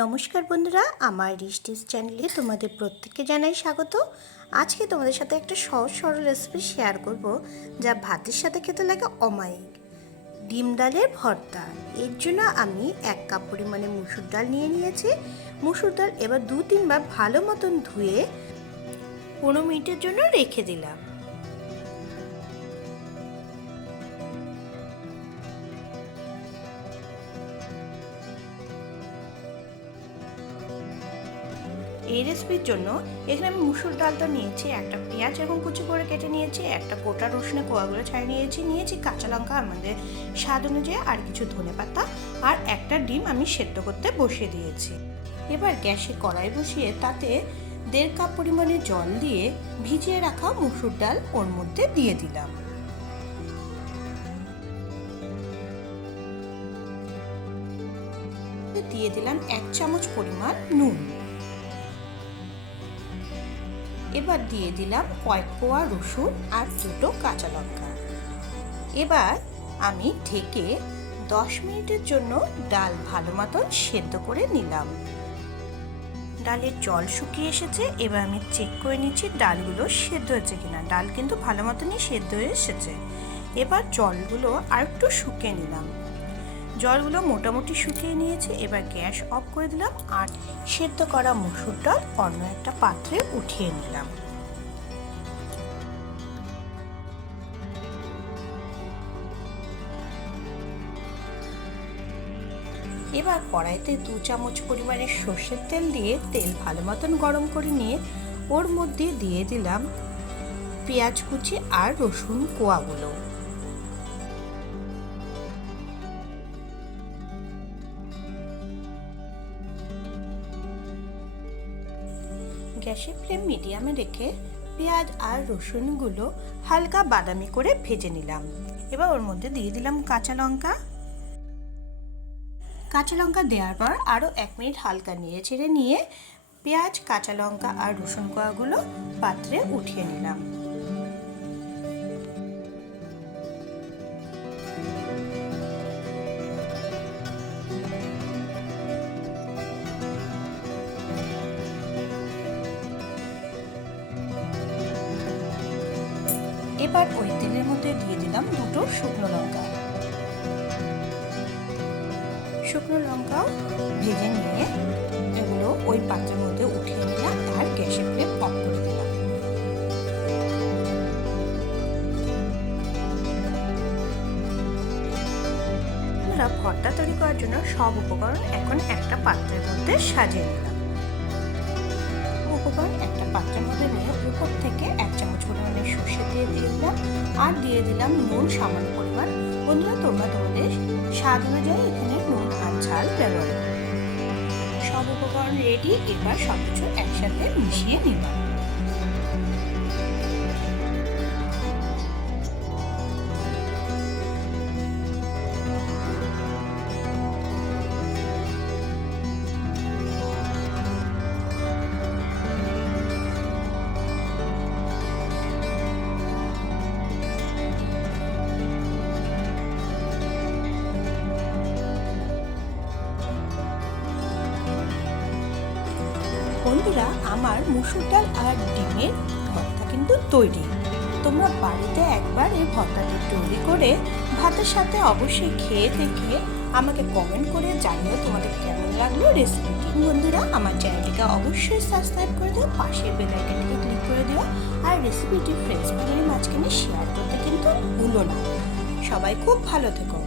নমস্কার বন্ধুরা, আমার রিস্টিস চ্যানেলে তোমাদের প্রত্যেককে জানাই স্বাগত। আজকে তোমাদের সাথে একটা সহজ সরল রেসিপি শেয়ার করব, যা ভাতের সাথে খেতে লাগে অমায়িক। ডিম ডালের ভর্তা। এর জন্য আমি এক কাপ পরিমাণে মুসুর ডাল নিয়ে নিয়েছি। মুসুর ডাল এবার দু তিনবার ভালো মতন ধুয়ে পনেরো মিনিটের জন্য রেখে দিলাম। এই রেসিপির জন্য এখানে আমি মুসুর ডালটা নিয়েছি, একটা পেঁয়াজ এবং কুচি করে কেটে নিয়েছি, একটা গোটা রসুনের কোয়াগুলো ছাড়িয়ে নিয়েছি নিয়েছি কাঁচা লঙ্কা, আমাদের স্বাদ অনুযায়ী আর কিছু ধনে পাতা আর একটা ডিম আমি সেদ্ধ করতে বসিয়ে দিয়েছি। এবার গ্যাসে কড়াই বসিয়ে তাতে দেড় কাপ পরিমাণে জল দিয়ে ভিজিয়ে রাখা মুসুর ডাল ওর মধ্যে দিয়ে দিলাম। দিয়ে দিলাম এক চামচ পরিমাণ নুন। এবার দিয়ে দিলাম কয়েক কোয়া রসুন আর দুটো কাঁচা লঙ্কা। এবার আমি ঢেকে দশ মিনিটের জন্য ডাল ভালো মতন সেদ্ধ করে নিলাম। ডালের জল শুকিয়ে এসেছে, এবার আমি চেক করে নিচ্ছি ডালগুলো সেদ্ধ হয়েছে কিনা। ডাল কিন্তু ভালো মতনই সেদ্ধ হয়ে এসেছে। এবার জলগুলো আর একটু শুকিয়ে নিলাম। জলগুলো মোটামুটি শুকিয়ে নিয়েছে, এবার গ্যাস অফ করে দিলাম আর সেদ্ধ করা মসুর ডাল অন্য একটা পাত্রে উঠিয়ে নিলাম। এবার কড়াইতে দু চামচ পরিমাণে সর্ষের তেল দিয়ে তেল ভালো মতন গরম করে নিয়ে ওর মধ্যে দিয়ে দিলাম পেঁয়াজ কুচি আর রসুন কোয়াগুলো। গ্যাসের ফ্লেম মিডিয়ামে রেখে পেঁয়াজ আর রসুনগুলো হালকা বাদামি করে ভেজে নিলাম। এবার ওর মধ্যে দিয়ে দিলাম কাঁচা লঙ্কা। কাঁচা লঙ্কা দেওয়ার পর আরও এক মিনিট হালকা নিয়ে ছেড়ে নিয়ে পেঁয়াজ, কাঁচা লঙ্কা আর রসুন কোয়াগুলো পাত্রে উঠিয়ে নিলাম। এবার ওই তেলের মধ্যে দিয়ে দিলাম দুটো শুকনো লঙ্কা। শুকনো লঙ্কাও ভেজে নিয়ে এগুলো ওই পাত্রের মধ্যে উঠিয়ে নিলাম, আর গ্যাসের ফ্লেম অফ করে দিলাম। ভর্তা তৈরি করার জন্য সব উপকরণ এখন একটা পাত্রের মধ্যে সাজিয়ে নিলাম। আর দিয়ে দিলাম নুন, সামান্য পরিমাণ। বন্ধুরা, তোমরা তোমাদের স্বাদ অনুযায়ী এখানে নুন আর ঝাল ব্যবহার সব উপকরণ রেডি এবার সব কিছু একসাথে মিশিয়ে নিলাম। বন্ধুরা, আমার মুসুর ডাল আর ডিমের ভর্তা কিন্তু তৈরি। তোমরা বাড়িতে একবার এই ভর্তাটি তৈরি করে ভাতের সাথে অবশ্যই খেয়ে দেখে আমাকে কমেন্ট করে জানিও তোমাদের কেমন লাগল রেসিপিটি বন্ধুরা, আমার চ্যানেলটিকে অবশ্যই সাবস্ক্রাইব করে দিও, পাশের বেলাইকনটিকে ক্লিক করে দিও, আর রেসিপিটি ফ্রেন্ডস ফ্যামিলির মাঝখানে শেয়ার করতে কিন্তু ভুলো না। সবাই খুব ভালো থেকো।